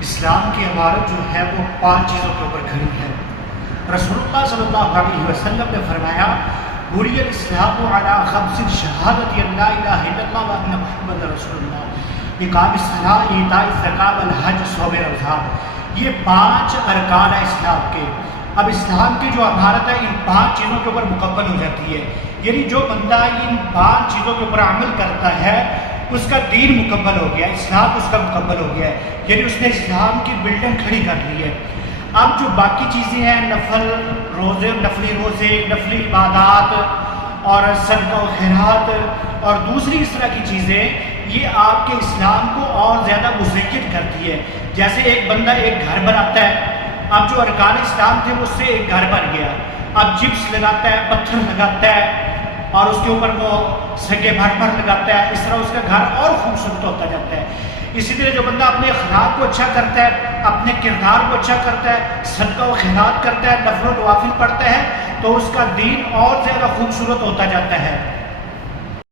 اسلام کی عمارت جو ہے وہ 5 چیزوں کے اوپر کھڑی ہے۔ رسول اللہ صلی اللہ علیہ وسلم نے فرمایا بنی الاسلام علی 5 شہادت ان لا الہ الا اللہ وان محمد رسول اللہ اقام الصلاۃ ایتاء الزکوٰۃ والحج صوم رمضان۔ یہ 5 ارکان ہیں اسلام کے۔ اب اسلام کی جو عمارت ہے ان 5 چیزوں کے اوپر مکمل ہو جاتی ہے، یعنی جو بندہ ان 5 چیزوں کے اوپر عمل کرتا ہے اس کا دین مکمل ہو گیا، اسلام اس کا مکمل ہو گیا ہے، یعنی اس نے اسلام کی بلڈنگ کھڑی کر لی ہے۔ اب جو باقی چیزیں ہیں نفلی روزے، نفلی عبادات اور صدقہ و خیرات اور دوسری اس طرح کی چیزیں، یہ آپ کے اسلام کو اور زیادہ مزین کرتی ہے۔ جیسے ایک بندہ ایک گھر بناتا ہے، اب جو ارکان اسلام تھے اس سے ایک گھر بن گیا، اب جپس لگاتا ہے، پتھر لگاتا ہے اور اس کے اوپر وہ سگے بھر لگاتا ہے، اس طرح اس کا گھر اور خوبصورت ہوتا جاتا ہے۔ اسی طرح جو بندہ اپنے اخلاق کو اچھا کرتا ہے، اپنے کردار کو اچھا کرتا ہے، صدقہ و خیرات کرتا ہے، نفل و نوافل پڑھتا ہے، تو اس کا دین اور زیادہ خوبصورت ہوتا جاتا ہے۔